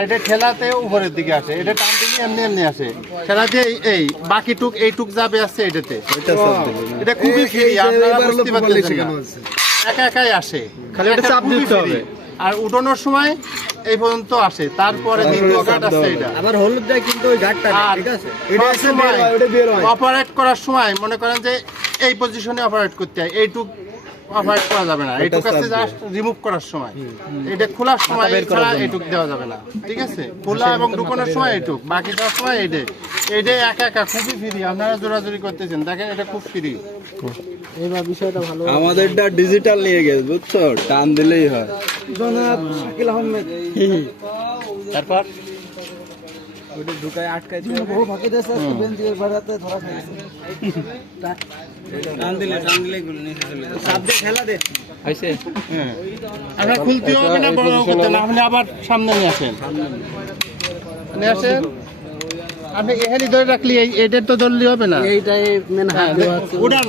আর এটা ঠেলাতে উপরের দিকে আসে, এটা টান দিলে এমনি এমনি আসে। ঠেলাতে এই বাকি টুক এইটুক যাবে আসছে এটাতে। এটা খুবই ফ্রি, আপনারা বুঝতে পারতেছেন না, একা একাই আসে, খালি এটা চাপ দিতে হবে। আর উঠানোর সময় এই পর্যন্ত আসে, তারপরে দ্বিতীয় ঘাট আছে এটা। আবার হলুদ দেয় কিন্তু ওই ঘাটটা ঠিক আছে, এটা এসে বের হয়, ওটা বের হয়। অপারেট করার সময় মনে করেন যে এই পজিশনে অপারেট করতে হয়, এইটুক অপারেট করা যাবে না, এইটুক আছে জাস্ট রিমুভ করার সময়। এটা খোলার সময় ছাড়া এইটুক দেওয়া যাবে না, ঠিক আছে? খোলা এবং ঢুকানোর সময় এইটুক, বাকি দেওয়ার সময় এইটা একা একা খুবই ফ্রি। আপনারা জোরাজোরি করতেছেন, দেখেন এটা খুব ফ্রি। এবার বিষয়টা ভালো। আমাদেরটা ডিজিটাল নিয়ে গেছে, বুঝছো, টান দিলেই হয়। জনাব শাকিল আহমেদ তারপর ওটা ঢুকায় আটকায় দিয়ে বহু ফাঁকি দিয়েছে, বেঞ্চের বাড়াতে ধরা খাইছে। টান দিলে গুলো নিচে চলে যায়, চাপ দিয়ে খেলা দে হইছে। হ্যাঁ, আপনার খুলতে হবে না, বড় করতে না, আপনি আবার সামনে নিয়ে আসেন, নিয়ে আসেন। আপনি এখানে ধরে রাখলি, এটার তো ধরলে হবে না, এইটাই মেন হাত দেওয়া আছে। ওটা না।